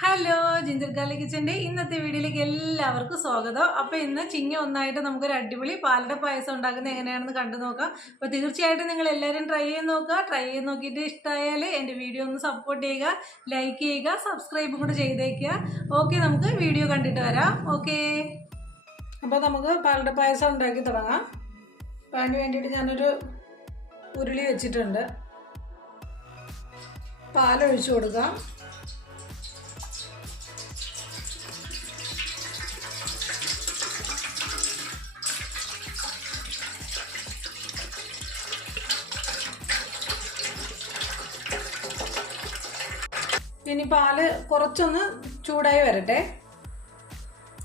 Hello ginger garlic കിച്ചൻ്റെ ഇന്നത്തെ വീഡിയോയിലേക്ക് എല്ലാവർക്കും സ്വാഗതം. അപ്പോൾ ഇന്ന് ചിങ്ങ ഒന്നായിട്ട് നമുക്കൊരു അടിപൊളി പാലട പായസം ഉണ്ടാക്കുന്നത് എങ്ങനെയാണെന്ന് കണ്ടു നോക്കാം. അപ്പോൾ തീർച്ചയായിട്ടും നിങ്ങൾ എല്ലാവരും ട്രൈ ചെയ്ത് നോക്കുക. ട്രൈ ചെയ്ത് നോക്കിയിട്ട് ഇഷ്ടമായാൽ എൻ്റെ വീഡിയോ ഒന്ന് സപ്പോർട്ട് ചെയ്യുക, ലൈക്ക് ചെയ്യുക, സബ്സ്ക്രൈബ് കൂടെ ചെയ്തേക്കുക. ഓക്കെ, നമുക്ക് വീഡിയോ കണ്ടിട്ട് വരാം. ഓക്കെ, അപ്പോൾ നമുക്ക് പാലട പായസം ഉണ്ടാക്കി തുടങ്ങാം. അപ്പോൾ അതിന് വേണ്ടിയിട്ട് ഞാനൊരു ഉരുളി വെച്ചിട്ടുണ്ട്. പാലൊഴിച്ചു കൊടുക്കാം. ഇനി പാല് കുറച്ചൊന്ന് ചൂടായി വരട്ടെ.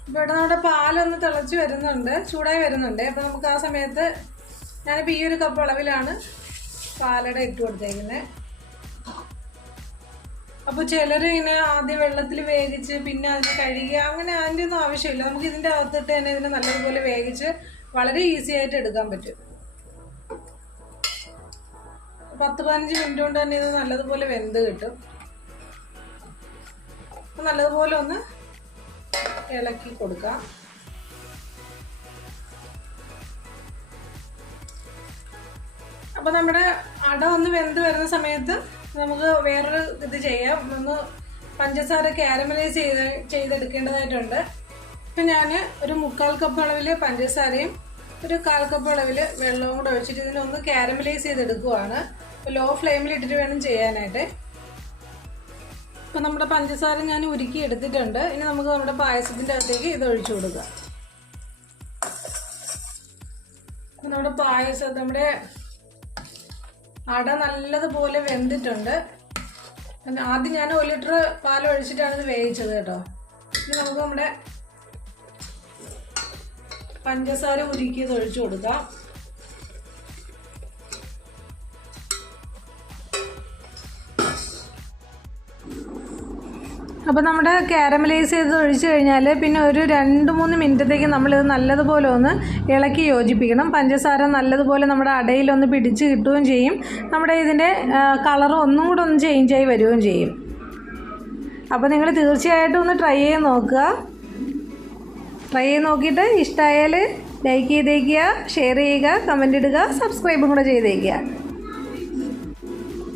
ഇപ്പോൾ ഇവിടെ നമ്മുടെ പാലൊന്ന് തിളച്ച് വരുന്നുണ്ട്, ചൂടായി വരുന്നുണ്ട്. അപ്പോൾ നമുക്ക് ആ സമയത്ത് ഞാനിപ്പോൾ ഈ ഒരു കപ്പ് അളവിലാണ് പാലട ഇട്ട് കൊടുത്തേക്കുന്നത്. അപ്പോൾ ചിലർ ഇങ്ങനെ ആദ്യം വെള്ളത്തിൽ വേവിച്ച് പിന്നെ അതിന് കഴുകി അങ്ങനെ അതിൻ്റെ ഒന്നും ആവശ്യമില്ല. നമുക്ക് ഇതിൻ്റെ അകത്തിട്ട് തന്നെ ഇതിനെ നല്ലതുപോലെ വേവിച്ച് വളരെ ഈസി ആയിട്ട് എടുക്കാൻ പറ്റും. 10-15 മിനിറ്റ് കൊണ്ട് തന്നെ ഇത് നല്ലതുപോലെ വെന്ത് കിട്ടും. നല്ലതുപോലെ ഒന്ന് ഇളക്കി കൊടുക്കാം. അപ്പോൾ നമ്മുടെ അട ഒന്ന് വെന്ത് വരുന്ന സമയത്ത് നമുക്ക് വേറൊരു ഇത് ചെയ്യാം. ഒന്ന് പഞ്ചസാര കാരമലൈസ് ചെയ്തെടുക്കേണ്ടതായിട്ടുണ്ട്. ഇപ്പം ഞാൻ ഒരു 3/4 കപ്പ് അളവിൽ പഞ്ചസാരയും ഒരു 1/4 കപ്പ് അളവിൽ വെള്ളവും കൂടെ ഒഴിച്ചിട്ട് ഇതിനൊന്ന് കാരമലൈസ് ചെയ്തെടുക്കുവാണ്. ലോ ഫ്ലെയിമിൽ ഇട്ടിട്ട് വേണം ചെയ്യാനായിട്ട്. ഇപ്പം നമ്മുടെ പഞ്ചസാര ഞാൻ ഉരുക്കി എടുത്തിട്ടുണ്ട്. ഇനി നമുക്ക് നമ്മുടെ പായസത്തിൻ്റെ അകത്തേക്ക് ഇത് ഒഴിച്ചു കൊടുക്കാം. നമ്മുടെ പായസം, നമ്മുടെ അട നല്ലതുപോലെ വെന്തിട്ടുണ്ട്. ആദ്യം ഞാൻ 1 ലിറ്റർ പാൽ ഒഴിച്ചിട്ടാണ് ഇത് വേവിച്ചത് കേട്ടോ. ഇനി നമുക്ക് നമ്മുടെ പഞ്ചസാര ഉരുക്കിയത് ഒഴിച്ചു കൊടുക്കാം. അപ്പോൾ നമ്മുടെ കാരമലൈസ് ചെയ്ത് ഒഴിച്ചു കഴിഞ്ഞാൽ പിന്നെ ഒരു 2-3 മിനിറ്റത്തേക്ക് നമ്മളിത് നല്ലതുപോലെ ഒന്ന് ഇളക്കി യോജിപ്പിക്കണം. പഞ്ചസാര നല്ലതുപോലെ നമ്മുടെ അടയിലൊന്ന് പിടിച്ച് കിട്ടുകയും ചെയ്യും. നമ്മുടെ ഇതിൻ്റെ കളർ ഒന്നും കൂടെ ഒന്ന് ചേഞ്ചായി വരികയും ചെയ്യും. അപ്പോൾ നിങ്ങൾ തീർച്ചയായിട്ടും ഒന്ന് ട്രൈ ചെയ്ത് നോക്കുക. ട്രൈ ചെയ്ത് നോക്കിയിട്ട് ഇഷ്ടമായാൽ ലൈക്ക് ചെയ്തേക്കുക, ഷെയർ ചെയ്യുക, കമൻ്റ് ഇടുക, സബ്സ്ക്രൈബും കൂടെ ചെയ്തേക്കുക.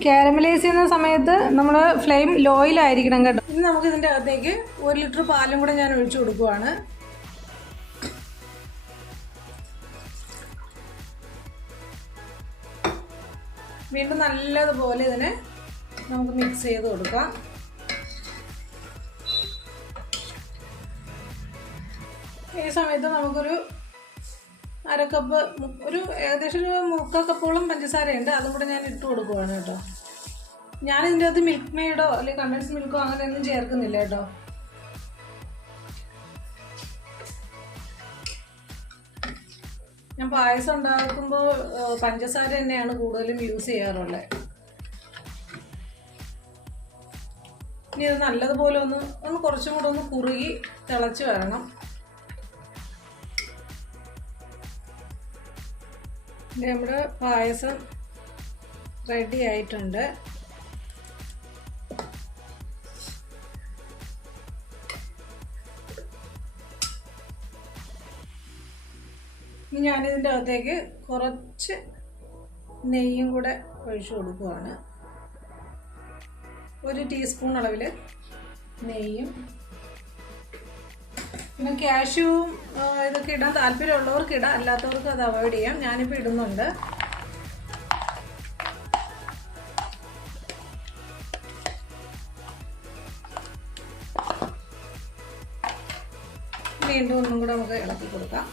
കാരമലൈസ് ചെയ്യുന്ന സമയത്ത് നമ്മൾ ഫ്ലെയിം ലോയിലായിരിക്കണം കേട്ടോ. ഇനി നമുക്ക് ഇതിൻ്റെ അകത്തേക്ക് 1 ലിറ്റർ പാലും കൂടെ ഞാൻ ഒഴിച്ചു കൊടുക്കുവാണ്. വീണ്ടും നല്ലതുപോലെ ഇതിനെ നമുക്ക് മിക്സ് ചെയ്ത് കൊടുക്കാം. ഈ സമയത്ത് നമുക്കൊരു 1/2 കപ്പ്, ഏകദേശം ഒരു 3/4 കപ്പോളം പഞ്ചസാരയുണ്ട്. അതും കൂടെ ഞാൻ ഇട്ട് കൊടുക്കുവാണ് കേട്ടോ. ഞാനിതിൻ്റെ അകത്ത് മിൽക്ക് മെയ്ഡോ അല്ലെങ്കിൽ കണ്ടൻസ് മിൽക്കോ അങ്ങനെയൊന്നും ചേർക്കുന്നില്ല കേട്ടോ. ഞാൻ പായസം ഉണ്ടാക്കുമ്പോൾ പഞ്ചസാര തന്നെയാണ് കൂടുതലും യൂസ് ചെയ്യാറുള്ളത്. ഇനി ഇത് നല്ലതുപോലെ ഒന്ന് കുറച്ചും കൂടെ ഒന്ന് കുറുകി തിളച്ച് വരണം. നമ്മുടെ പായസം റെഡി ആയിട്ടുണ്ട്. ഇനി ഞാനിതിൻ്റെ അകത്തേക്ക് കുറച്ച് നെയ്യും കൂടെ ഒഴിച്ചു കൊടുക്കുകയാണ്. 1 ടീസ്പൂൺ അളവിൽ നെയ്യും, പിന്നെ കാഷ്യൂവും ഇതൊക്കെ ഇടാൻ താല്പര്യമുള്ളവർക്ക് ഇടാം, അല്ലാത്തവർക്ക് അത് അവോയ്ഡ് ചെയ്യാം. ഞാനിപ്പോൾ ഇടുന്നുണ്ട്. വീണ്ടും ഒന്നും കൂടെ നമുക്ക് ഇളക്കി കൊടുക്കാം.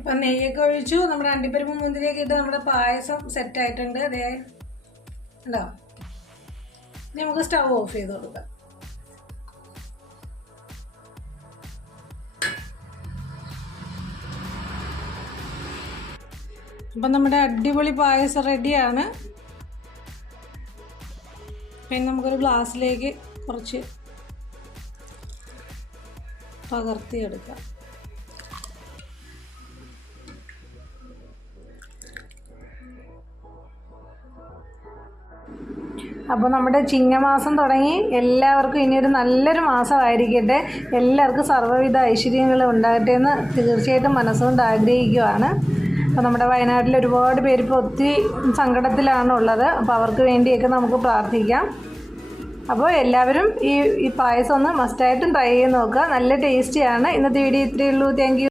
ഇപ്പം നെയ്യൊക്കെ ഒഴിച്ചു, നമ്മുടെ അണ്ടിപ്പരിപ്പ് മുന്തിരിയൊക്കെ ഇട്ട് നമ്മുടെ പായസം സെറ്റായിട്ടുണ്ട്. അതേ ഉണ്ടോ. ഇനി നമുക്ക് സ്റ്റവ് ഓഫ് ചെയ്ത് കൊടുക്കാം. അപ്പം നമ്മുടെ അടിപൊളി പായസം റെഡിയാണ്. പിന്നെ നമുക്കൊരു ഗ്ലാസ്സിലേക്ക് കുറച്ച് പകർത്തിയെടുക്കാം. അപ്പോൾ നമ്മുടെ ചിങ്ങമാസം തുടങ്ങി. എല്ലാവർക്കും ഇനിയൊരു നല്ലൊരു മാസമായിരിക്കട്ടെ. എല്ലാവർക്കും സർവ്വവിധ ഐശ്വര്യങ്ങളും ഉണ്ടാകട്ടെ എന്ന് തീർച്ചയായിട്ടും മനസ്സുകൊണ്ട് ആഗ്രഹിക്കുകയാണ്. അപ്പോൾ നമ്മുടെ വയനാട്ടിൽ ഒരുപാട് പേര് ഇപ്പോൾ ഒത്തിരി സങ്കടത്തിലാണുള്ളത്. അപ്പോൾ അവർക്ക് വേണ്ടിയൊക്കെ നമുക്ക് പ്രാർത്ഥിക്കാം. അപ്പോൾ എല്ലാവരും ഈ പായസം ഒന്ന് മസ്റ്റായിട്ടും ട്രൈ ചെയ്ത് നോക്കുക. നല്ല ടേസ്റ്റിയാണ്. ഇന്നത്തെ വീഡിയോ ഇത്രയേ ഉള്ളൂ. Thank you.